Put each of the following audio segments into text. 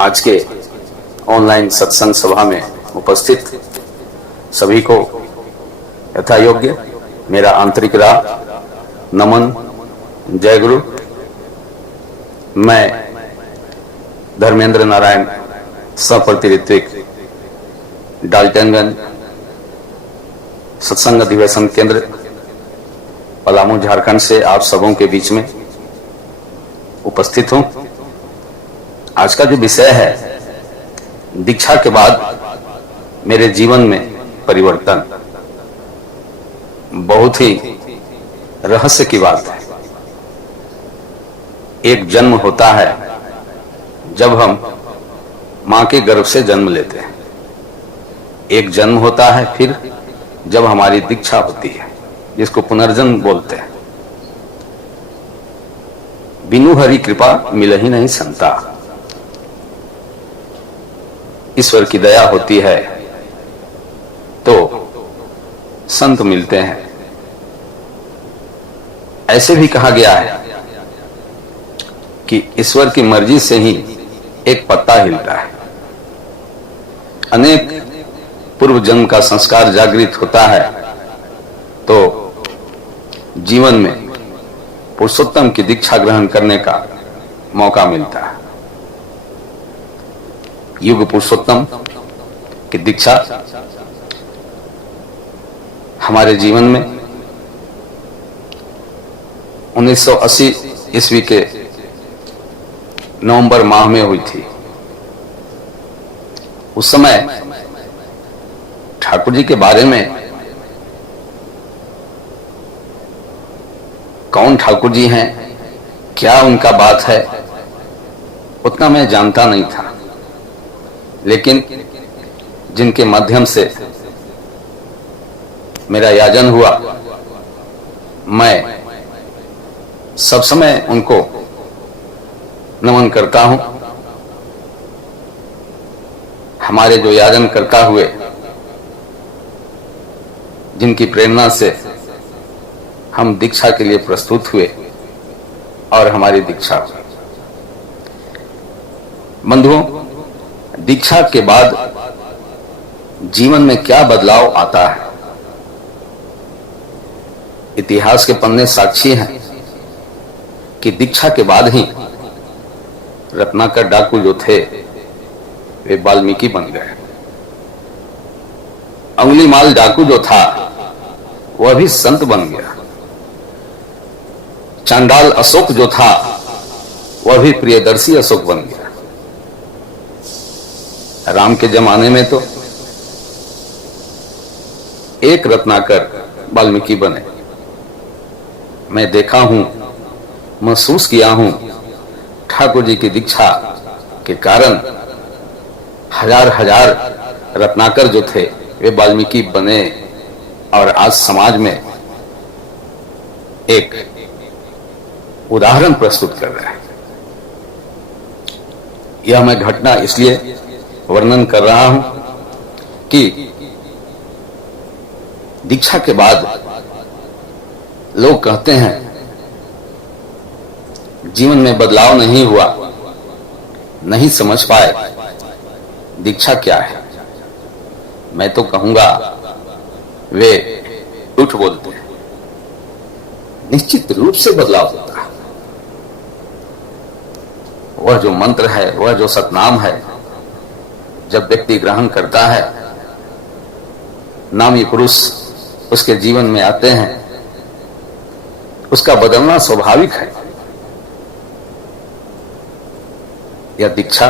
आज के ऑनलाइन सत्संग सभा में उपस्थित सभी को यथा योग्य मेरा आंतरिक राग नमन। जय गुरु। मैं धर्मेंद्र नारायण सप्रति ऋत्विक डाल्टनगंज सत्संग अधिवेशन केंद्र पलामू झारखंड से आप सबों के बीच में उपस्थित हूं। आज का जो विषय है दीक्षा के बाद मेरे जीवन में परिवर्तन, बहुत ही रहस्य की बात है। एक जन्म होता है जब हम मां के गर्भ से जन्म लेते हैं, एक जन्म होता है फिर जब हमारी दीक्षा होती है, जिसको पुनर्जन्म बोलते हैं। बिनु हरि कृपा मिल ही नहीं संता। ईश्वर की दया होती है तो संत मिलते हैं। ऐसे भी कहा गया है कि ईश्वर की मर्जी से ही एक पत्ता हिलता है। अनेक पूर्व जन्म का संस्कार जागृत होता है तो जीवन में पुरुषोत्तम की दीक्षा ग्रहण करने का मौका मिलता है। युग पुरुषोत्तम की दीक्षा हमारे जीवन में 1980 ईस्वी के नवंबर माह में हुई थी। उस समय ठाकुर जी के बारे में कौन ठाकुर जी हैं, क्या उनका बात है, उतना मैं जानता नहीं था। लेकिन जिनके माध्यम से मेरा याजन हुआ, मैं सब समय उनको नमन करता हूं। हमारे जो याजन करता हुए, जिनकी प्रेरणा से हम दीक्षा के लिए प्रस्तुत हुए और हमारी दीक्षा हुई। बंधुओं, दीक्षा के बाद जीवन में क्या बदलाव आता है, इतिहास के पन्ने साक्षी हैं कि दीक्षा के बाद ही रत्नाकर डाकू जो थे वे वाल्मीकि बन गए। अंगुलीमाल डाकू जो था वह भी संत बन गया। चांडाल अशोक जो था वह भी प्रियदर्शी अशोक बन गया। राम के जमाने में तो एक रत्नाकर वाल्मीकि बने। मैं देखा हूं, महसूस किया हूं, ठाकुर जी की दीक्षा के कारण हजार हजार रत्नाकर जो थे वे वाल्मीकि बने और आज समाज में एक उदाहरण प्रस्तुत कर रहे हैं। यह मैं घटना इसलिए वर्णन कर रहा हूं कि दीक्षा के बाद लोग कहते हैं जीवन में बदलाव नहीं हुआ, नहीं समझ पाए दीक्षा क्या है। मैं तो कहूंगा वे झूठ बोलते हैं। निश्चित रूप से बदलाव होता है। वह जो मंत्र है, वह जो सतनाम है, जब व्यक्ति ग्रहण करता है, नामी पुरुष उसके जीवन में आते हैं, उसका बदलना स्वाभाविक है। यह दीक्षा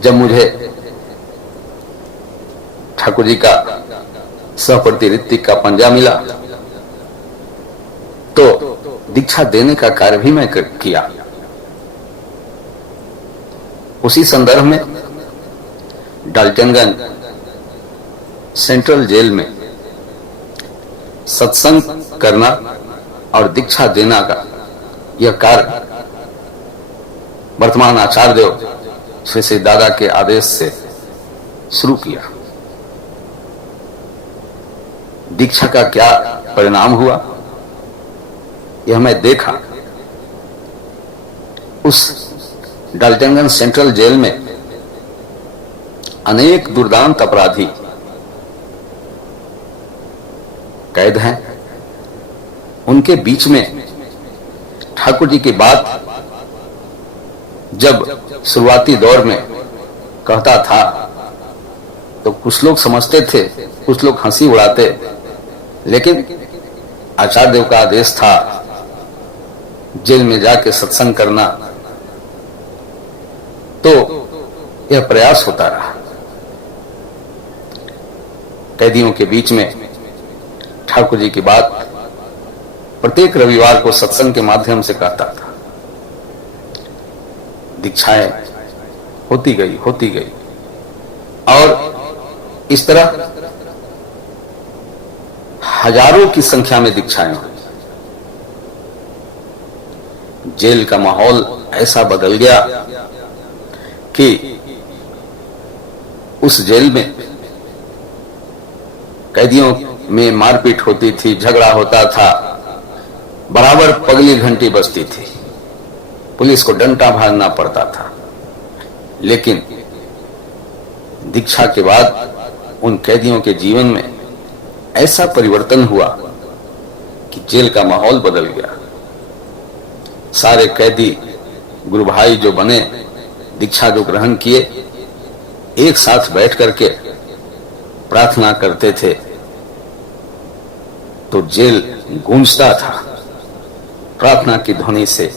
जब मुझे ठाकुर जी का सहप्रति ऋत्विक का पंजा मिला तो दीक्षा देने का कार्य भी मैं किया। उसी संदर्भ में डाल्टनगंज सेंट्रल जेल में सत्संग करना और दीक्षा देना का यह कार्य वर्तमान आचार्य देव श्री श्री दादा के आदेश से शुरू किया। दीक्षा का क्या परिणाम हुआ यह मैं देखा। उस डाल्टनगंज सेंट्रल जेल में अनेक दुर्दांत अपराधी कैद हैं। उनके बीच में ठाकुर जी की बात जब शुरुआती दौर में कहता था तो कुछ लोग समझते थे, कुछ लोग हंसी उड़ाते, लेकिन आचार्य देव का आदेश था जेल में जाके सत्संग करना, तो यह प्रयास होता रहा। कैदियों के बीच में ठाकुर जी की बात प्रत्येक रविवार को सत्संग के माध्यम से कहता था। दीक्षाएं होती गई और इस तरह हजारों की संख्या में दीक्षाएं हुई। जेल का माहौल ऐसा बदल गया कि उस जेल में कैदियों में मारपीट होती थी, झगड़ा होता था, बराबर पगली घंटी बजती थी, पुलिस को डंडा मारना पड़ता था। लेकिन दीक्षा के बाद उन कैदियों के जीवन में ऐसा परिवर्तन हुआ कि जेल का माहौल बदल गया। सारे कैदी गुरु भाई जो बने, दीक्षा जो ग्रहण किए, एक साथ बैठ करके प्रार्थना करते थे तो जेल गूंजता था प्रार्थना की ध्वनि से,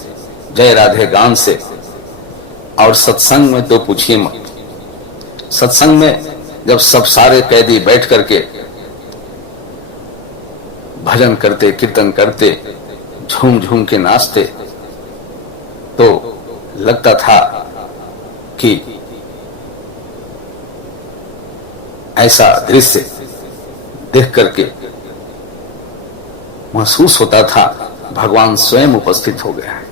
जय राधे गान से। और सत्संग में तो पूछिए मत। सत्संग में जब सब सारे कैदी बैठ करके भजन करते, कीर्तन करते, झूम झूम के नाचते, तो लगता था कि ऐसा दृश्य देख करके महसूस होता था भगवान स्वयं उपस्थित हो गया है,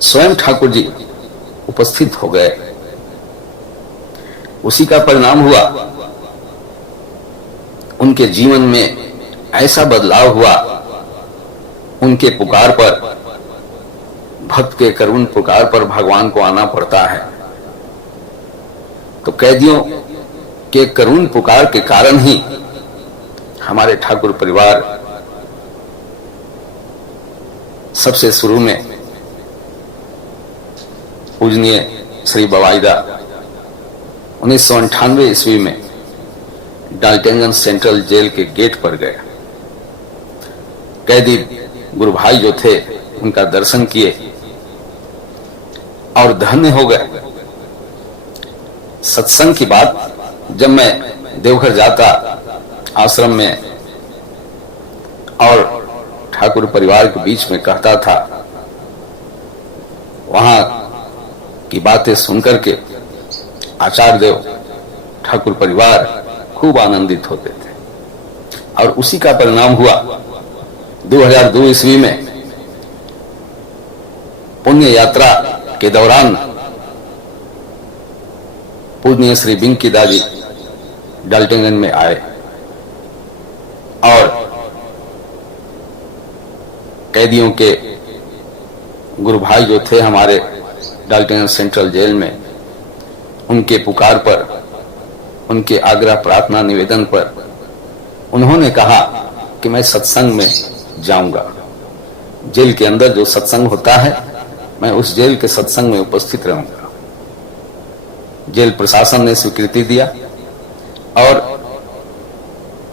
स्वयं ठाकुर जी उपस्थित हो गए। उसी का परिणाम हुआ, उनके जीवन में ऐसा बदलाव हुआ। उनके पुकार पर, भक्त के करुण पुकार पर भगवान को आना पड़ता है। तो कैदियों के करुण पुकार के कारण ही हमारे ठाकुर परिवार सबसे शुरू में पूजनीय श्री बवाईदा 1998 ईस्वी में डाल्टनगंज सेंट्रल जेल के गेट पर गए। कैदी गुरु भाई जो थे उनका दर्शन किए और धन्य हो गए। सत्संग की बात जब मैं देवघर जाता आश्रम में और ठाकुर परिवार के बीच में कहता था, वहां की बातें सुनकर के आचार्य देव, ठाकुर परिवार खूब आनंदित होते थे। और उसी का परिणाम हुआ 2002 ईस्वी में पुण्य यात्रा के दौरान पूजनीय श्री बिंकी दादी डाल्टनगंज में आए और कैदियों के गुरु भाई जो थे हमारे डाल्टनगंज सेंट्रल जेल में, उनके पुकार पर, उनके आग्रह प्रार्थना निवेदन पर उन्होंने कहा कि मैं सत्संग में जाऊंगा। जेल के अंदर जो सत्संग होता है, मैं उस जेल के सत्संग में उपस्थित रहूंगा। जेल प्रशासन ने स्वीकृति दिया और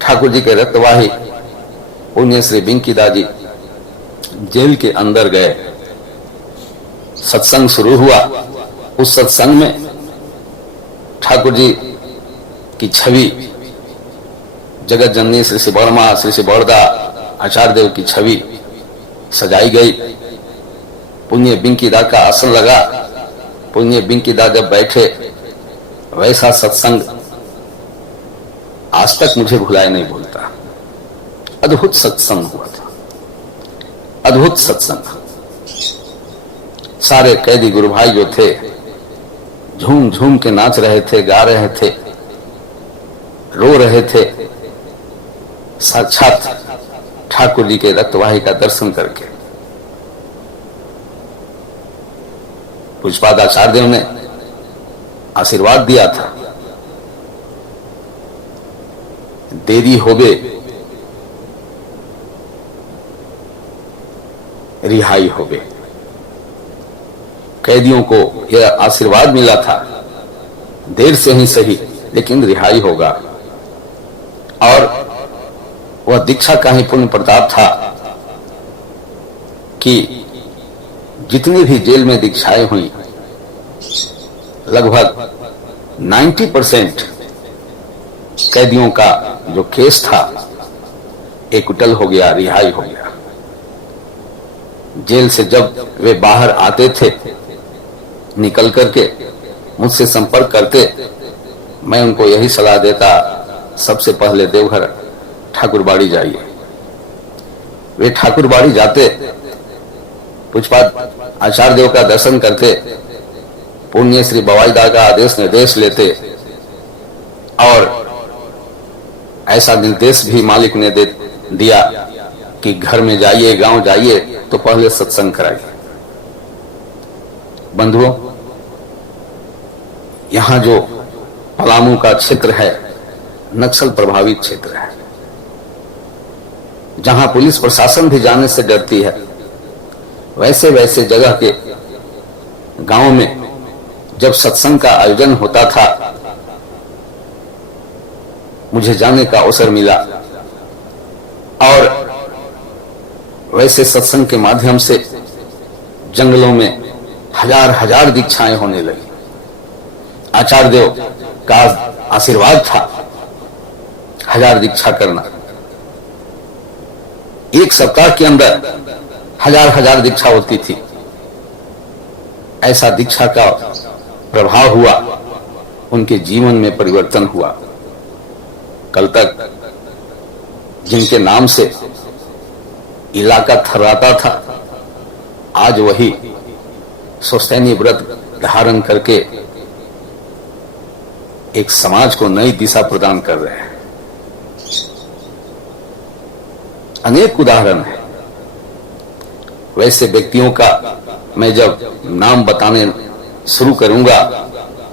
ठाकुर जी के रक्तवाही पुण्य श्री बिंकी दादी जेल के अंदर गए। सत्संग शुरू हुआ। उस सत्संग में ठाकुर जी की छवि, जगत जननी श्री श्री वर्मा, श्री श्री बड़दा, आचार्य देव की छवि सजाई गई। पुण्य बिंकी दा का आसन लगा। पुण्य बिंकी दा जब बैठे, वैसा सत्संग आज तक मुझे भुलाए नहीं भूलता। अद्भुत सत्संग हुआ था, अद्भुत सत्संग। सारे कैदी गुरु भाई जो थे झूम झूम के नाच रहे थे, गा रहे थे, रो रहे थे, साक्षात ठाकुर जी के रक्तवाही का दर्शन करके। पूज्यपाद आचार्य देव ने आशीर्वाद दिया था, देरी होबे रिहाई होबे। कैदियों को यह आशीर्वाद मिला था, देर से ही सही लेकिन रिहाई होगा। और वह दीक्षा का ही पुण्य प्रताप था कि जितनी भी जेल में दीक्षाएं हुई, लगभग 90% कैदियों का जो केस था एकउटल हो गया, रिहाई हो गया। जेल से जब वे बाहर आते थे, निकल करके मुझसे संपर्क करते, मैं उनको यही सलाह देता, सबसे पहले देवघर ठाकुरबाड़ी जाइए। वे ठाकुरबाड़ी जाते, पूज्यपाद आचार्य देव का दर्शन करते, पुण्य श्री बवाईदार का आदेश निर्देश लेते, और ऐसा निर्देश भी मालिक ने दे दिया कि घर में जाइए, गांव जाइए तो पहले सत्संग कराइए। बंधुओं, यहां जो पलामू का क्षेत्र है, नक्सल प्रभावित क्षेत्र है, जहां पुलिस प्रशासन भी जाने से डरती है। वैसे वैसे जगह के गांव में जब सत्संग का आयोजन होता था, मुझे जाने का अवसर मिला, और वैसे सत्संग के माध्यम से जंगलों में हजार हजार दीक्षाएं होने लगी। आचार्य देव का आशीर्वाद था 1000 दीक्षा करना। एक सप्ताह के अंदर हजार हजार दीक्षा होती थी। ऐसा दीक्षा का प्रभाव हुआ, उनके जीवन में परिवर्तन हुआ। कल तक जिनके नाम से इलाका थर्राता था, आज वही सुस्तैनी व्रत धारण करके एक समाज को नई दिशा प्रदान कर रहे हैं। अनेक उदाहरण है। वैसे व्यक्तियों का मैं जब नाम बताने शुरू करूंगा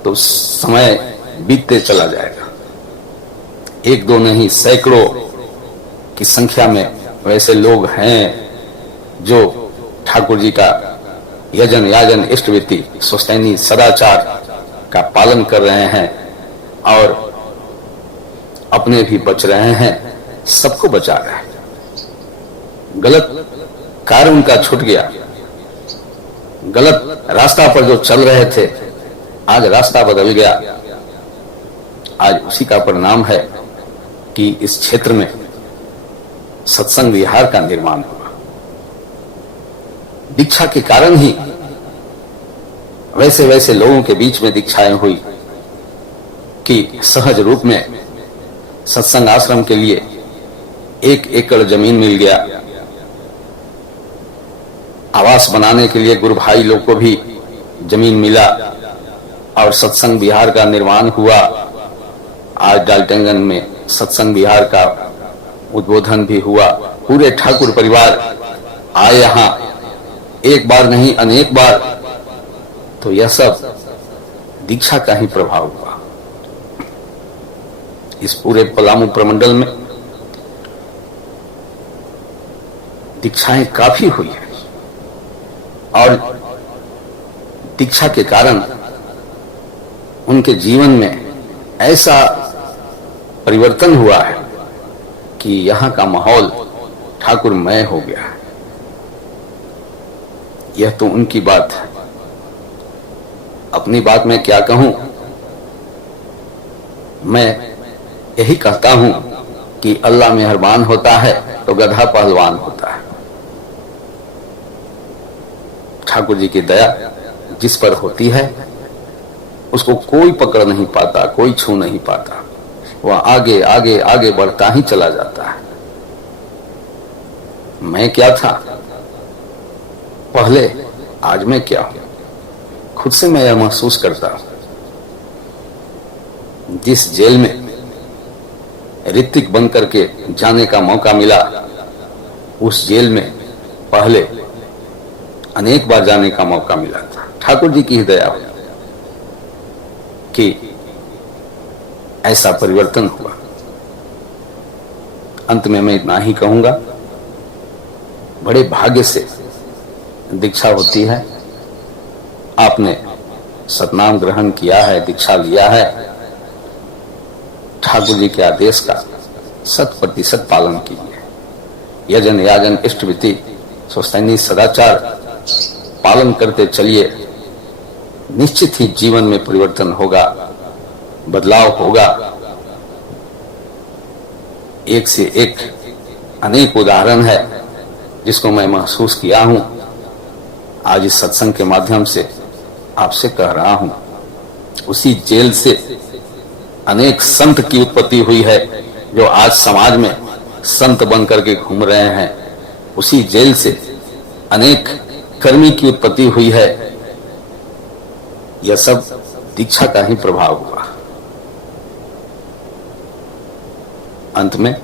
तो समय बीतते चला जाएगा। एक दो नहीं, सैकड़ों की संख्या में वैसे लोग हैं जो ठाकुर जी का यजन याजन इष्टविति सुस्तैनी सदाचार का पालन कर रहे हैं और अपने भी बच रहे हैं, सबको बचा रहे हैं। गलत कार्य उनका छूट गया, गलत रास्ता पर जो चल रहे थे, आज रास्ता बदल गया। आज उसी का परिणाम है कि इस क्षेत्र में सत्संग विहार का निर्माण हुआ। दीक्षा के कारण ही वैसे वैसे लोगों के बीच में दीक्षाएं हुई कि सहज रूप में सत्संग आश्रम के लिए 1 एकड़ जमीन मिल गया। आवास बनाने के लिए गुरु भाई लोग को भी जमीन मिला और सत्संग विहार का निर्माण हुआ। आज डाल्टनगंज में सत्संग विहार का उद्बोधन भी हुआ। पूरे ठाकुर परिवार आए यहां, एक बार नहीं अनेक बार। तो यह सब दीक्षा का ही प्रभाव हुआ। इस पूरे पलामू प्रमंडल में दीक्षाएं काफी हुई है और दीक्षा के कारण उनके जीवन में ऐसा परिवर्तन हुआ है कि यहां का माहौल ठाकुरमय हो गया है। यह तो उनकी बात है, अपनी बात मैं क्या कहूं। मैं यही कहता हूं कि अल्लाह मेहरबान होता है तो गधा पहलवान होता है। ठाकुर जी की दया जिस पर होती है उसको कोई पकड़ नहीं पाता, कोई छू नहीं पाता। वह आगे आगे आगे बढ़ता ही चला जाता है। मैं क्या था पहले, आज मैं क्या हूं, खुद से मैं यह महसूस करता हूं। जिस जेल में ऋतिक बन करके जाने का मौका मिला, उस जेल में पहले अनेक बार जाने का मौका मिला था। ठाकुर जी की ही दया हुई कि ऐसा परिवर्तन हुआ। अंत में मैं इतना ही कहूंगा, बड़े भाग्य से दीक्षा होती है। आपने सतनाम ग्रहण किया है, दीक्षा लिया है, ठाकुर जी के आदेश का 100% पालन कीजिए। यजन याजन इष्ट विधि स्वसैनी सदाचार पालन करते चलिए, निश्चित ही जीवन में परिवर्तन होगा, बदलाव होगा। एक से एक अनेक उदाहरण है जिसको मैं महसूस किया हूं। आज इस सत्संग के माध्यम से आपसे कह रहा हूं। उसी जेल से अनेक संत की उत्पत्ति हुई है जो आज समाज में संत बनकर के घूम रहे हैं। उसी जेल से अनेक कर्मी की उत्पत्ति हुई है। यह सब दीक्षा का ही प्रभाव हुआ। अंत में